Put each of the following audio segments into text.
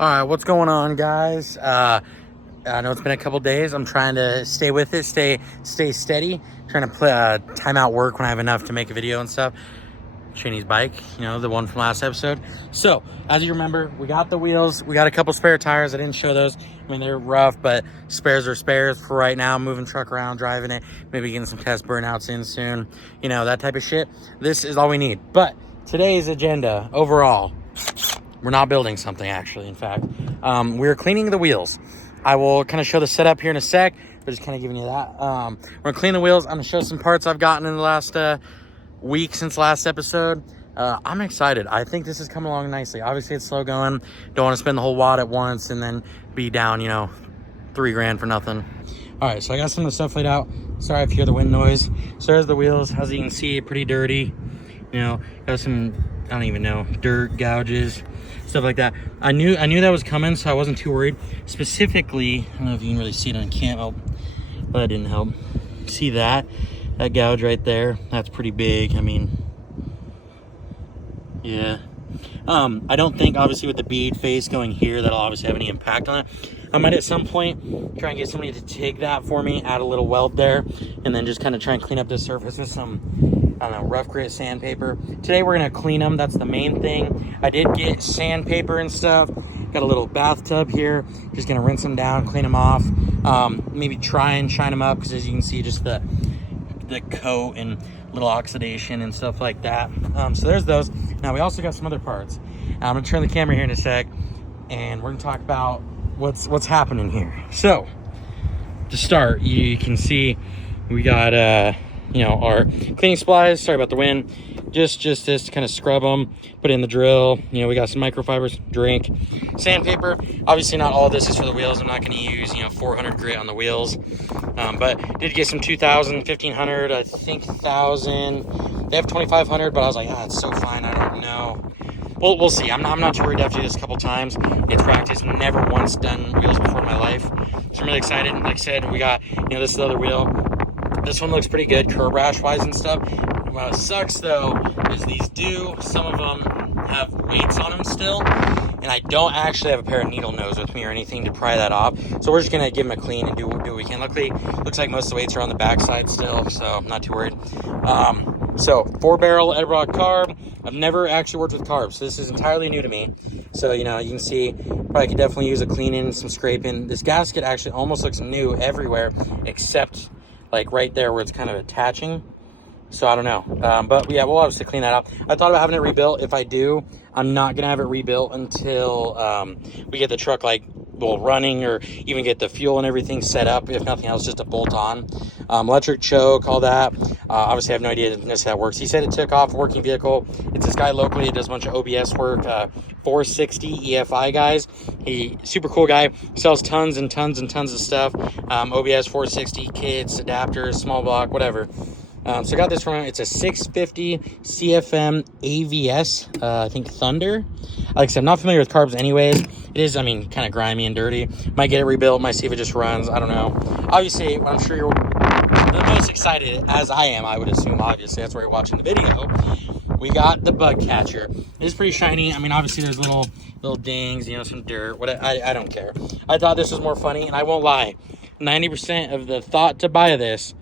All right, what's going on, guys? I know it's been a couple days. I'm trying to stay with it, stay steady. Trying to time out work when I have enough to make a video and stuff. Shane's bike, you know, the one from last episode. So, as you remember, we got the wheels. We got a couple spare tires. I didn't show those. I mean, they're rough, but spares are spares for right now. Moving truck around, driving it, maybe getting some test burnouts in soon. You know, that type of shit. This is all we need. But today's agenda, overall, we're not building something, actually, in fact. We're cleaning the wheels. I will kind of show the setup here in a sec, but just kind of giving you that. We're going to clean the wheels. I'm going to show some parts I've gotten in the last week since last episode. I'm excited. I think this is coming along nicely. Obviously, it's slow going. Don't want to spend the whole wad at once and then be down, you know, $3,000 for nothing. All right, so I got some of the stuff laid out. Sorry if you hear the wind noise. So there's the wheels. As you can see, pretty dirty. You know, got some, I don't even know, dirt, gouges, stuff like that. I knew that was coming, so I wasn't too worried. Specifically, I don't know if you can really see it on camera, but that didn't help. See that gouge right there? That's pretty big. I mean, yeah. I don't think, obviously, with the bead face going here, that'll obviously have any impact on it. I might at some point try and get somebody to take that for me, add a little weld there, and then just kind of try and clean up the surface with some, I don't know, rough grit sandpaper. Today we're gonna clean them. That's the main thing. I did get sandpaper and stuff. Got a little bathtub here. Just gonna rinse them down, clean them off. Maybe try and shine them up, because as you can see, just the coat and little oxidation and stuff like that. So there's those. Now we also got some other parts. I'm gonna turn the camera here in a sec, and we're gonna talk about what's happening here. So to start, you can see we got you know, our cleaning supplies. Sorry about the wind. Just this to kind of scrub them, put in the drill. You know, we got some microfibers, drink, sandpaper. Obviously not all of this is for the wheels. I'm not going to use, you know, 400 grit on the wheels, but did get some 2,000, 1,500, I think 1,000. They have 2,500, but I was like, it's so fine. I don't know. Well, we'll see. I'm not too worried. I've done this a couple times. It's practice. Never once done wheels before in my life, so I'm really excited. Like I said, we got, you know, this is the other wheel. This one looks pretty good, curb rash wise and stuff. What sucks though is some of them have weights on them still, and I don't actually have a pair of needle nose with me or anything to pry that off. So we're just gonna give them a clean and do what we can. Luckily, looks like most of the weights are on the back side still, so I'm not too worried. So 4-barrel Edelbrock carb. I've never actually worked with carbs, so this is entirely new to me. So, you know, you can see, probably could definitely use a cleaning, some scraping. This gasket actually almost looks new everywhere, except like right there where it's kind of attaching. So I don't know, but yeah, we'll obviously clean that up. I thought about having it rebuilt. If I do, I'm not gonna have it rebuilt until we get the truck running, or even get the fuel and everything set up. If nothing else, just a bolt on electric choke, all that. Obviously I have no idea if that works. He said it took off, working vehicle. It's this guy locally, he does a bunch of OBS work, 460 EFI guys. He super cool guy, sells tons and tons and tons of stuff. OBS 460 kits, adapters, small block, whatever. So I got this from him. It's a 650 CFM AVS, I think Thunder. Like I said, I'm not familiar with carbs anyways. It is, I mean, kind of grimy and dirty. Might get it rebuilt, might see if it just runs. I don't know. Obviously, I'm sure you're the most excited, as I am, I would assume. Obviously, that's where you're watching the video. We got the bug catcher. It is pretty shiny. I mean, obviously, there's little dings, you know, some dirt. I don't care. I thought this was more funny, and I won't lie. 90% of the thought to buy this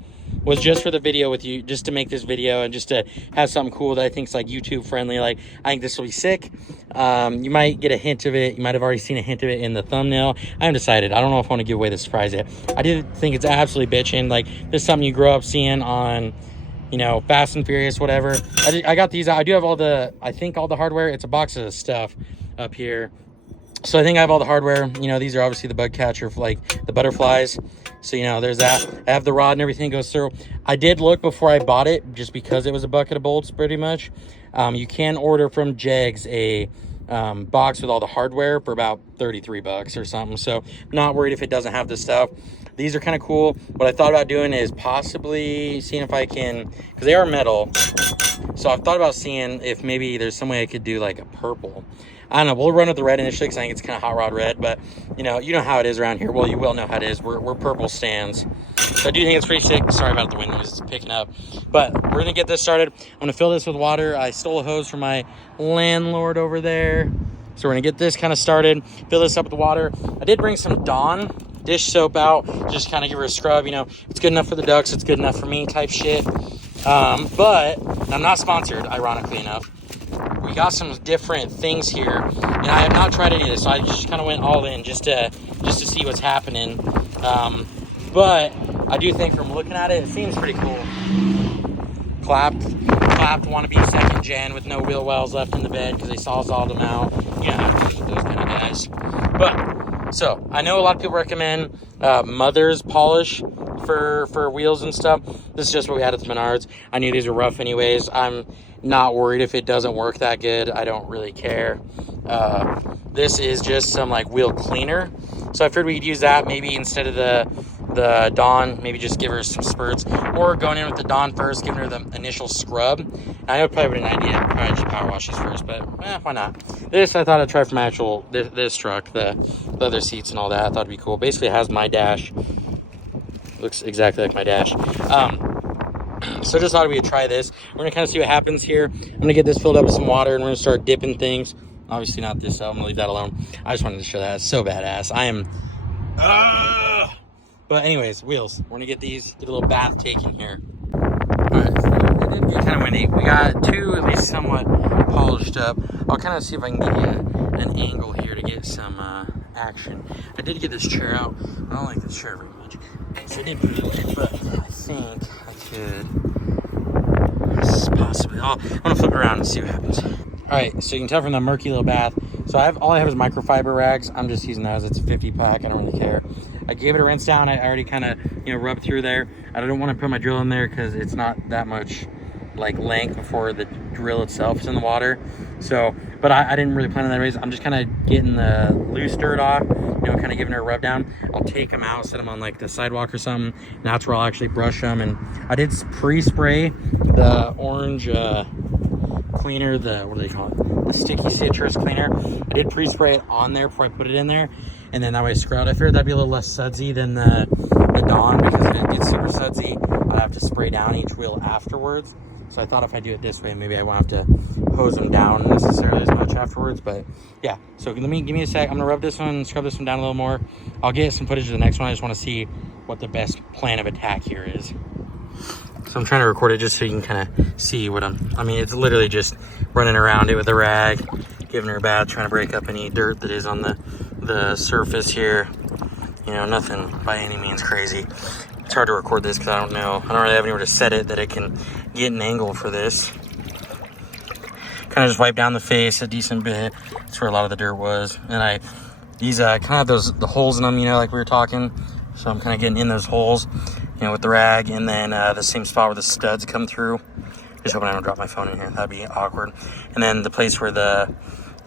was just for the video with you, just to make this video and just to have something cool that I think is like YouTube friendly. Like, I think this will be sick. You might get a hint of it. You might have already seen a hint of it in the thumbnail. I haven't decided. I don't know if I want to give away the surprise yet. I did think it's absolutely bitching. Like, this is something you grow up seeing on, you know, Fast and Furious, whatever. I got these. I do have all the hardware. It's a box of stuff up here. So I think I have all the hardware. You know, these are obviously the bug catcher for like the butterflies. So, you know, there's that. I have the rod and everything goes through. I did look before I bought it, just because it was a bucket of bolts pretty much. You can order from Jegs a box with all the hardware for about 33 bucks or something. So not worried if it doesn't have this stuff. These are kind of cool. What I thought about doing is possibly seeing if I can, because they are metal. So I've thought about seeing if maybe there's some way I could do like a purple. I don't know. We'll run with the red initially, because I think it's kind of hot rod red. But, you know how it is around here. Well, you will know how it is. We're purple stands. So I do think it's pretty sick. Sorry about the wind noise. It's picking up. But we're going to get this started. I'm going to fill this with water. I stole a hose from my landlord over there. So we're gonna get this kind of started, fill this up with water. I did bring some Dawn dish soap out, just kind of give her a scrub. You know, it's good enough for the ducks, it's good enough for me type shit. But I'm not sponsored, ironically enough. We got some different things here, and I have not tried any of this, so I just kind of went all in just to see what's happening. But I do think from looking at it, it seems pretty cool. Clapped want to be second gen with no wheel wells left in the bed because they sawzalled them out. You know how to do with those kind of guys. But so I know a lot of people recommend Mother's polish for wheels and stuff. This is just what we had at the Menards. I knew these were rough anyways. I'm not worried if it doesn't work that good. I don't really care. This is just some like wheel cleaner, so I figured we could use that maybe instead of the Dawn. Maybe just give her some spurts, or going in with the Dawn first, giving her the initial scrub. And I know probably an idea, probably just power wash these first, but why not? This I thought I'd try for my actual this truck, the leather seats and all that. I thought it'd be cool. Basically it has my dash, looks exactly like my dash. So just thought we'd try this. We're gonna kind of see what happens here. I'm gonna get this filled up with some water, and we're gonna start dipping things. Obviously not this, so I'm gonna leave that alone. I just wanted to show that. It's so badass. I am but anyways, wheels. We're gonna get a little bath taken here. Alright, it did get kind of windy. We got two at least somewhat polished up. I'll kind of see if I can get you an angle here to get some action. I did get this chair out. I don't like this chair very much, so I did put it away, but I think I could possibly. I'm gonna flip it around and see what happens. Alright, so you can tell from the murky little bath. So all I have is microfiber rags. I'm just using those. It's a 50 pack. I don't really care. I gave it a rinse down. I already kind of, rubbed through there. I don't want to put my drill in there because it's not that much like length before the drill itself is in the water. So, but I didn't really plan on that raise. I'm just kind of getting the loose dirt off, kind of giving her a rub down. I'll take them out, set them on like the sidewalk or something, and that's where I'll actually brush them. And I did pre-spray the orange cleaner, what do they call it? The sticky citrus cleaner. I did pre-spray it on there before I put it in there, and then that way I scrub it. I figured that'd be a little less sudsy than the Dawn, because if it gets super sudsy, I'd have to spray down each wheel afterwards. So I thought if I do it this way, maybe I won't have to hose them down necessarily as much afterwards. But yeah, so give me a sec. I'm gonna rub this one, scrub this one down a little more. I'll get some footage of the next one. I just want to see what the best plan of attack here is. So I'm trying to record it just so you can kind of see what it's literally just running around it with a rag, giving her a bath, trying to break up any dirt that is on the surface here. Nothing by any means crazy. It's hard to record this because I don't really have anywhere to set it that it can get an angle for this. Kind of just wipe down the face a decent bit. That's where a lot of the dirt was. And these kind of have the holes in them, like we were talking. So I'm kind of getting in those holes, with the rag, and then the same spot where the studs come through. Just hoping I don't drop my phone in here. That'd be awkward. And then the place where the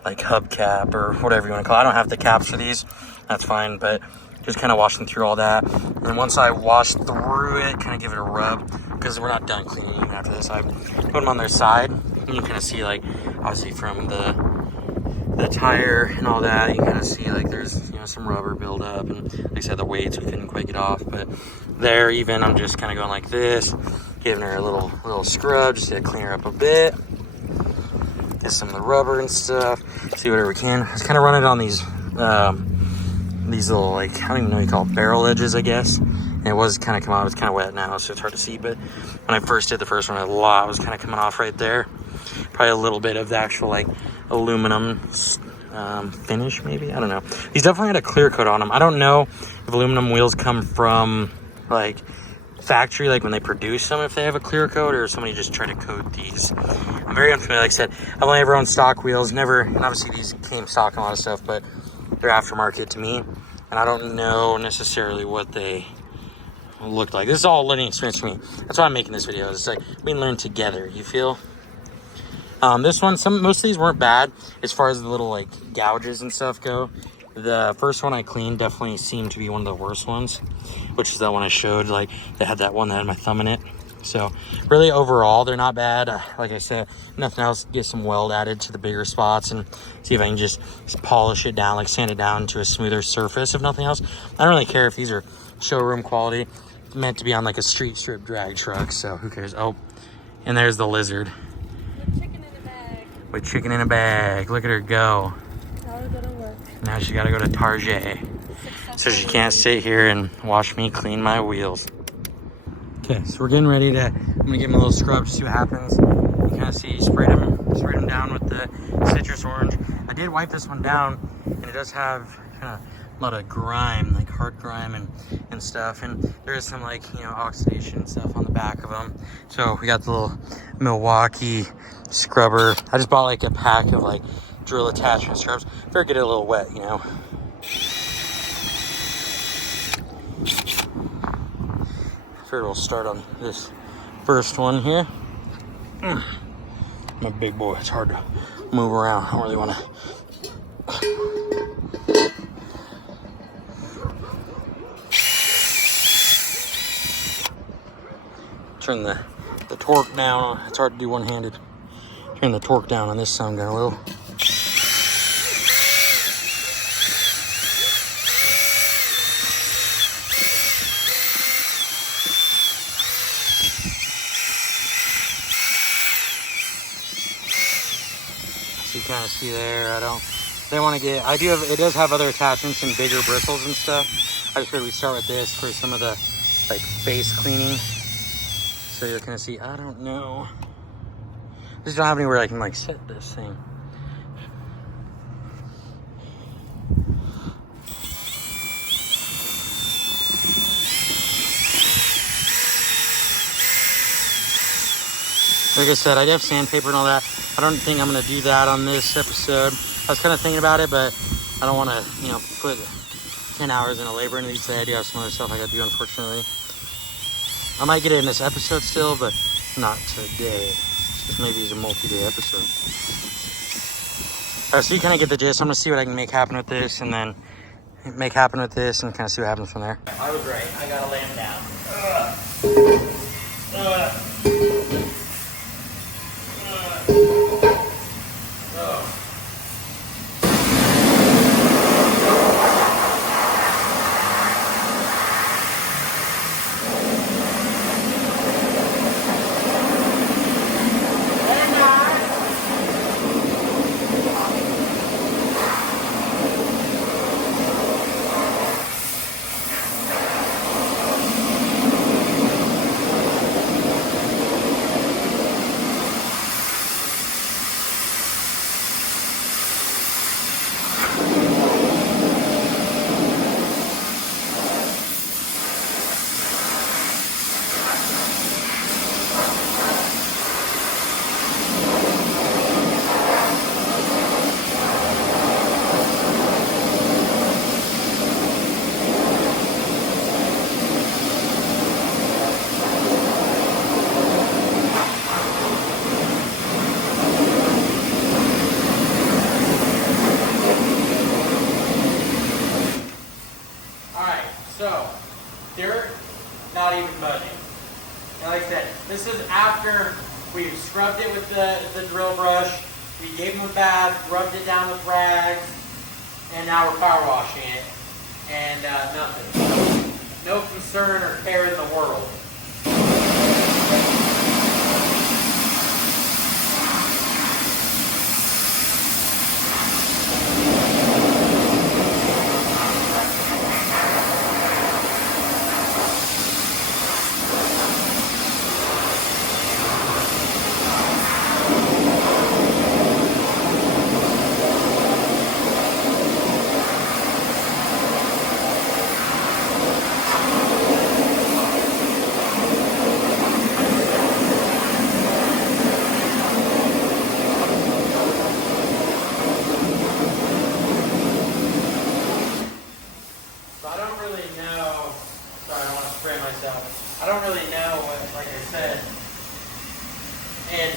hubcap or whatever you want to call it. I don't have the caps for these. That's fine, but just kind of washing through all that. And once I wash through it, kind of give it a rub, because we're not done cleaning even after this. I put them on their side, and you kind of see obviously from the tire and all that, you kind of see there's some rubber buildup, and like I said, the weights couldn't quite get off. But there, even I'm just kind of going like this, giving her a little scrub just to clean her up a bit, get some of the rubber and stuff, see whatever we can. Just kind of run it on these little, I don't even know what you call it, barrel edges, I guess. And it was kind of come out. It's kind of wet now, so it's hard to see. But when I first did the first one, a lot was kind of coming off right there. Probably a little bit of the actual aluminum finish, maybe. I don't know. These definitely had a clear coat on them. I don't know if aluminum wheels come from factory, when they produce them, if they have a clear coat, or somebody just tried to coat these. I'm very unfamiliar. Like I said, I've only ever owned stock wheels. Never, and obviously these came stock and a lot of stuff, but they're aftermarket to me, and I don't know necessarily what they look like. This is all a learning experience for me. That's why I'm making this video. It's we can learn together, you feel? This one, most of these weren't bad as far as the little gouges and stuff go. The first one I cleaned definitely seemed to be one of the worst ones, which is that one I showed. They had that one that had my thumb in it. So really overall, they're not bad. Like I said, nothing else. Get some weld added to the bigger spots and see if I can just polish it down, sand it down to a smoother surface, if nothing else. I don't really care if these are showroom quality. It's meant to be on a street strip drag truck, so who cares? Oh, and there's the lizard. With chicken in a bag. With chicken in a bag. Look at her go. Now she's got to go to Target. So she can't sit here and watch me clean my wheels. Okay, so we're getting ready to, I'm gonna give him a little scrub to see what happens. You kind of see, sprayed him down with the citrus orange. I did wipe this one down, and it does have kind of a lot of grime, like hard grime and stuff. And there is some, like, you know, oxidation and stuff on the back of them. So we got the little Milwaukee scrubber. I just bought like a pack of like drill attachment scrubs. Figured get it a little wet, you know. Figured we'll start on this first one here. My big boy, it's hard to move around. I don't really want to. Turn the torque down. It's hard to do one-handed. Turn the torque down on this sun gun a little. So you kind of see there, it does have other attachments and bigger bristles and stuff. I just figured we'd start with this for some of the like face cleaning. So you're gonna see, I don't know. I just don't have anywhere I can like set this thing. Like I said, I do have sandpaper and all that. I don't think I'm gonna do that on this episode. I was kind of thinking about it, but I don't want to, you know, put 10 hours into labor into these today. I do have some other stuff I got to do, unfortunately. I might get it in this episode still, but not today. Just maybe it's a multi-day episode. All right, so you kind of get the gist. I'm gonna see what I can make happen with this, and then make happen with this, and kind of see what happens from there. I was right. I gotta lay him down. So, they're not even budging. And like I said, this is after we've scrubbed it with the drill brush, we gave them a bath, rubbed it down with rags, and now we're power washing it, and nothing. No concern or care in the world. I don't really know what, like I said, and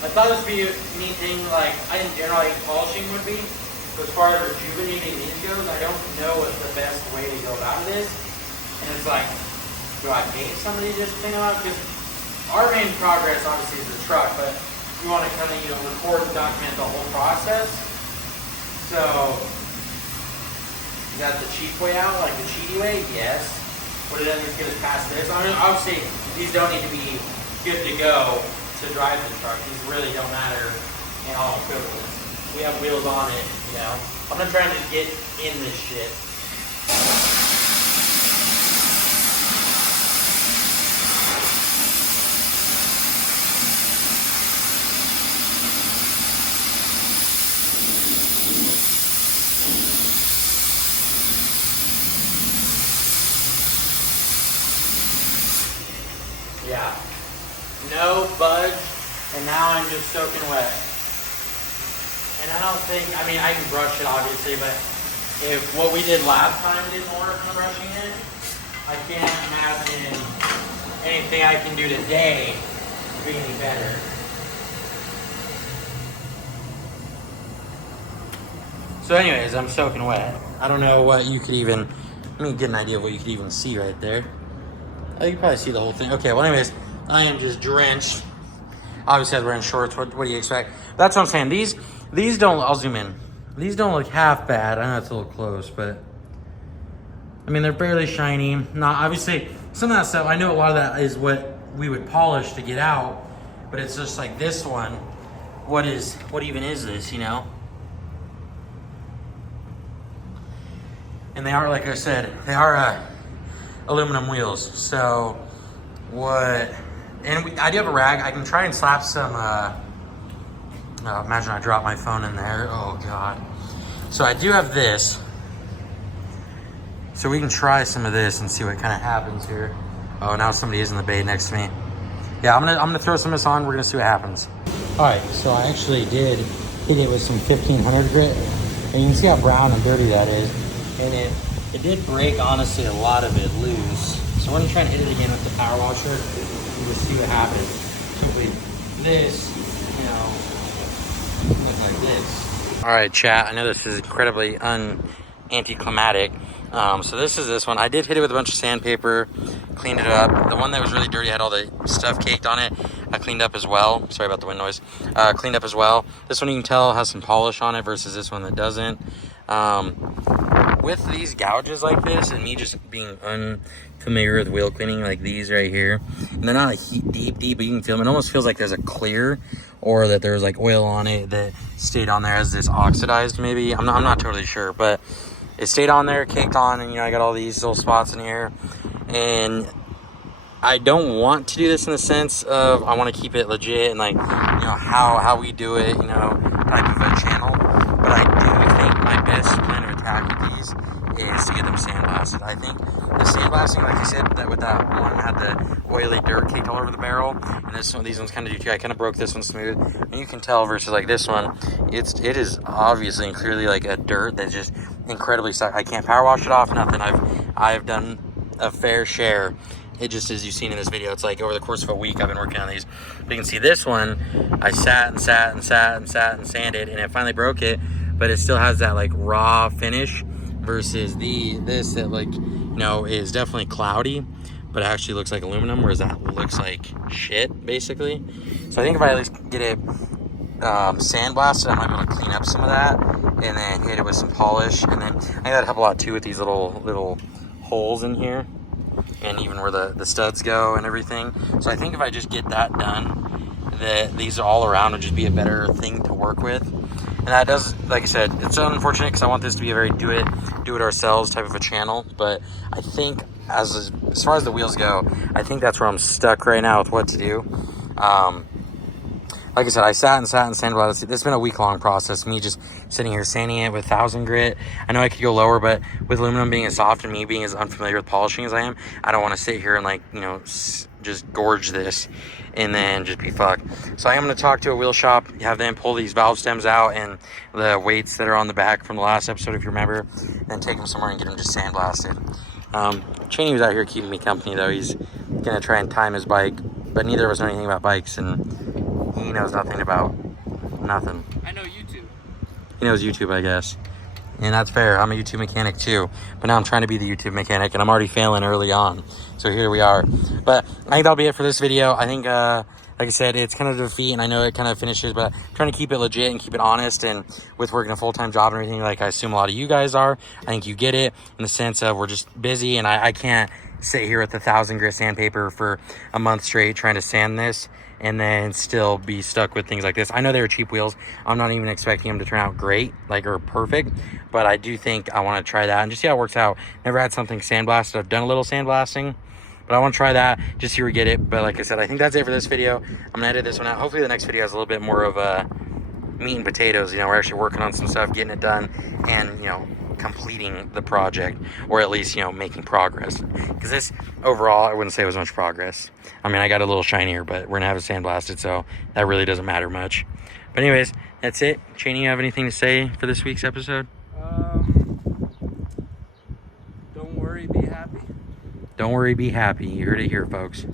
I thought this would be a neat thing, like I in general like polishing would be, but as far as rejuvenating these goes, I don't know what the best way to go about it is, and it's like, do I pay somebody to just clean them out? Because our main progress obviously is the truck, but we want to kind of, you know, record and document the whole process. So, is that the cheap way out, like the cheaty way? Yes. Would it at least get us past this? I mean, obviously, these don't need to be good to go to drive the truck. These really don't matter in all equivalence. We have wheels on it, you You know, I'm gonna try and just get in this shit. Yeah, no budge, and now I'm just soaking wet. And I don't think, I mean, I can brush it obviously, but if what we did last time didn't work on brushing it, I can't imagine anything I can do today to be any better. So anyways, I'm soaking wet. I don't know what you could even, let me get an idea of what you could even see right there. Oh, you can probably see the whole thing. Okay, well anyways, I am just drenched. Obviously I was wearing shorts, what do you expect? That's what I'm saying, these don't, I'll zoom in. These don't look half bad. I know it's a little close, but I mean, they're barely shiny. Not, obviously, some of that stuff, I know a lot of that is what we would polish to get out, but it's just like this one. What even is this, you know? And they are, like I said, they are aluminum wheels. So what, and I do have a rag. I can try and slap some, imagine I dropped my phone in there. Oh God. So I do have this. So we can try some of this and see what kind of happens here. Oh, now somebody is in the bay next to me. Yeah, I'm gonna throw some of this on. We're gonna see what happens. All right, so I actually did hit it with some 1500 grit, and you can see how brown and dirty that is. And it did break, honestly, a lot of it loose. So we're gonna try and hit it again with the power washer and just see what happens. Hopefully this, you know, look like this. All right, chat, I know this is incredibly anticlimactic. So this one. I did hit it with a bunch of sandpaper, cleaned it up. The one that was really dirty had all the stuff caked on it. I cleaned up as well. Sorry about the wind noise. Cleaned up as well. This one you can tell has some polish on it versus this one that doesn't. With these gouges like this, and me just being unfamiliar with wheel cleaning, like these right here, and they're not like deep, but you can feel them. It almost feels like there's a clear, or that there's like oil on it that stayed on there as this oxidized maybe. I'm not totally sure, but it stayed on there, caked on, and you know, I got all these little spots in here. And I don't want to do this in the sense of I want to keep it legit and like, you know, how we do it, you know, type of a channel. But I do think my best plan of attack with these is to get them sandblasted. I think the sandblasting, like I said, that with that one had the oily dirt caked all over the barrel, and these ones kind of do too. I kind of broke this one smooth, and you can tell versus like this one, it is obviously and clearly like a dirt that's just incredibly stuck. I can't power wash it off, nothing. I've done a fair share. It just, as you've seen in this video, it's like over the course of a week I've been working on these. But you can see this one, I sat and sanded, and it finally broke it, but it still has that like raw finish versus this that, like, you know, is definitely cloudy, but it actually looks like aluminum, whereas that looks like shit basically. So I think if I at least get it sandblasted, I might be able to clean up some of that and then hit it with some polish. And then I think that'd help a lot too with these little holes in here, and even where the studs go and everything. So I think if I just get that done, that these all around would just be a better thing to work with. And that does, like I said, it's unfortunate because I want this to be a very do it ourselves type of a channel. But I think as far as the wheels go, I think that's where I'm stuck right now with what to do. Like I said, I sat and sandblasted. It's been a week-long process. Me just sitting here sanding it with 1000 grit. I know I could go lower, but with aluminum being as soft and me being as unfamiliar with polishing as I am, I don't want to sit here and, like, you know, just gorge this and then just be fucked. So I am going to talk to a wheel shop, have them pull these valve stems out and the weights that are on the back from the last episode, if you remember, and take them somewhere and get them just sandblasted. Cheney was out here keeping me company, though. He's going to try and time his bike, but neither of us know anything about bikes, and he knows nothing about nothing. I know YouTube. He knows YouTube, I guess. And that's fair. I'm a YouTube mechanic too. But now I'm trying to be the YouTube mechanic, and I'm already failing early on. So here we are. But I think that'll be it for this video. I think like I said, it's kind of a defeat, and I know it kind of finishes, but I'm trying to keep it legit and keep it honest. And with working a full-time job and everything, like I assume a lot of you guys are, I think you get it in the sense of we're just busy, and I can't sit here with 1,000 grit sandpaper for a month straight trying to sand this and then still be stuck with things like this. I know they were cheap wheels. I'm not even expecting them to turn out great, like, or perfect, but I do think I want to try that and just see how it works out. Never had something sandblasted. I've done a little sandblasting, but I want to try that, just see where we get it. But like I said, I think that's it for this video. I'm gonna edit this one out. Hopefully the next video has a little bit more of meat and potatoes. You know, we're actually working on some stuff, getting it done, and, you know, completing the project, or at least, you know, making progress. Because this, overall, I wouldn't say it was much progress. I mean, I got a little shinier, but we're gonna have it sandblasted, so that really doesn't matter much. But anyways, that's it. Cheney, you have anything to say for this week's episode? Don't worry, be happy. Don't worry, be happy. You heard it here, folks.